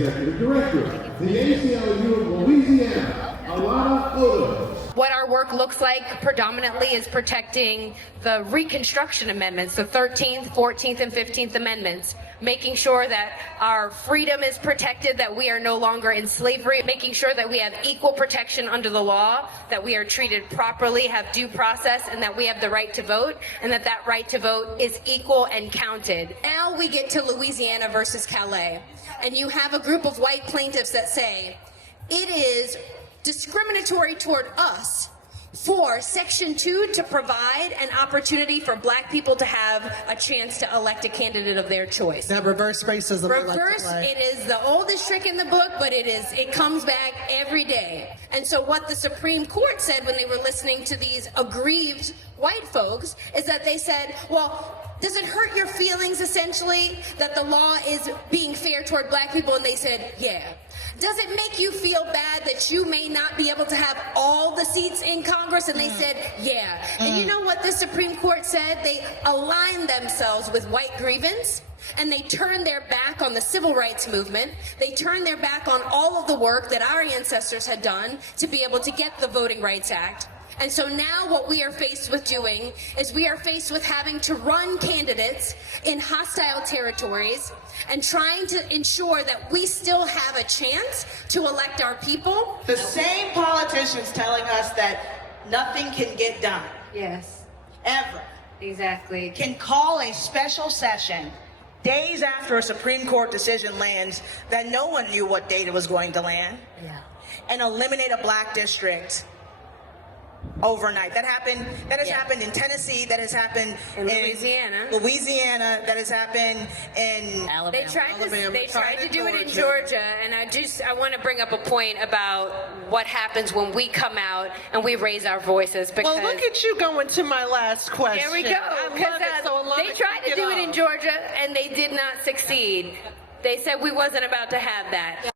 Executive Director, the ACLU of Louisiana, Alana Odo. What our work looks like predominantly is protecting the Reconstruction Amendments, the 13th, 14th, and 15th Amendments, making sure that our freedom is protected, that we are no longer in slavery, making sure that we have equal protection under the law, that we are treated properly, have due process, and that we have the right to vote, and that that right to vote is equal and counted. Now we get to Louisiana versus Calais, and you have a group of white plaintiffs that say it is discriminatory toward us for Section 2 to provide an opportunity for black people to have a chance to elect a candidate of their choice. That reverse racism. Reverse, it is the oldest trick in the book, but it comes back every day. And so what the Supreme Court said when they were listening to these aggrieved white folks is that they said, well, does it hurt your feelings, essentially, that the law is being fair toward black people? And they said, yeah. Does it make you feel bad that you may not be able to have all the seats in Congress? And they said, yeah. And you know what the Supreme Court said? They aligned themselves with white grievance, and they turned their back on the civil rights movement. They turned their back on all of the work that our ancestors had done to be able to get the Voting Rights Act. And so now what we are faced with doing is we are faced with having to run candidates in hostile territories and trying to ensure that we still have a chance to elect our people. The same politicians telling us that nothing can get done. Yes, Ever. exactly. Can call a special session days after a Supreme Court decision lands that no one knew what date it was going to land, and eliminate a black district overnight. That has happened in Tennessee, that has happened In Louisiana, that has happened in Alabama. They tried to do it in Georgia, and I want to bring up a point about what happens when we come out and we raise our voices. Because well, look at you going to my last question. there we go. Because they tried to do it in Georgia and they did not succeed. They said we wasn't about to have that.